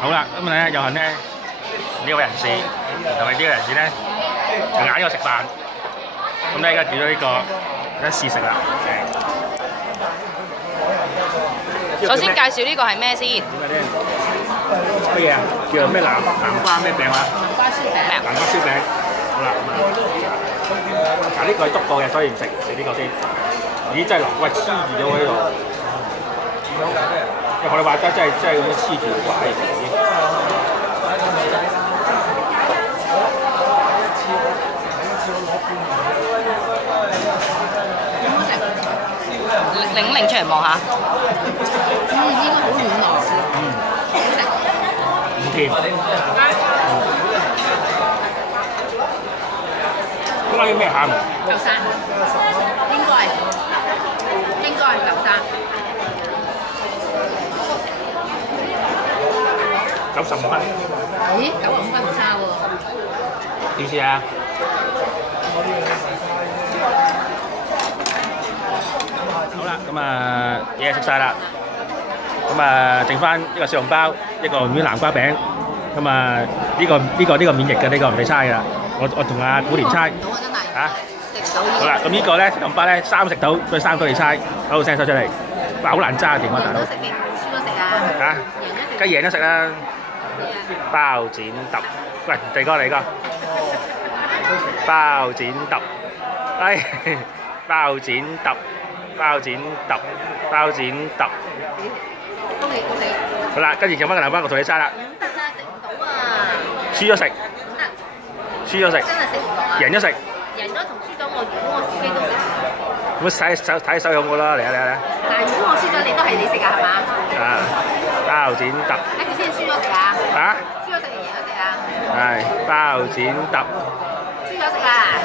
好啦，咁咧有幸咧呢位人士同埋呢個人士咧就揀咗我食飯，咁咧而家叫咗呢個而家試食啦。首先介紹呢個係咩先？點解咧？乜嘢啊？叫做咩南瓜咩餅啊？南瓜燒餅。南瓜燒餅。好啦，咁啊，嗱呢個係篤過嘅，所以唔食呢個先。咦！真係南瓜黐住咗喺度。因為我哋話齋真係咁樣黐住個位。擰出嚟望下。應該好軟糯。唔甜。嗰個叫咩餡？豆沙，應該係豆沙。95蚊。咦，95蚊唔差喎。點試啊？好啦，咁啊嘢食晒啦，咁啊剩翻一個小籠包，一個軟南瓜餅，咁啊呢個免疫嘅，呢個唔使猜㗎啦。我同阿古蓮猜嚇。好啦，咁呢個咧小籠包咧3食到，所以3個你猜，攞個聲收出嚟。哇，好難揸電話大佬。贏咗食定輸咗食啊？嚇，梗係贏咗食啦。包剪揼，喂，第個嚟個。包剪揼，哎，包剪揼。包剪揼，包剪揼。恭喜！好啦，跟住剩翻個南瓜，我同你猜啦。唔得啦，食唔到啊！輸咗食。唔得。輸咗食。真係食唔到啊！贏咗食。贏咗同輸咗，如果我自己都食唔到。咁睇手用我啦，嚟啊嚟啊！但係如果我輸咗，你都係你食啊，係嘛？啊，包剪揼。跟住先輸咗食啊！嚇？輸咗食定贏咗食啊？係包剪揼。輸咗食啊！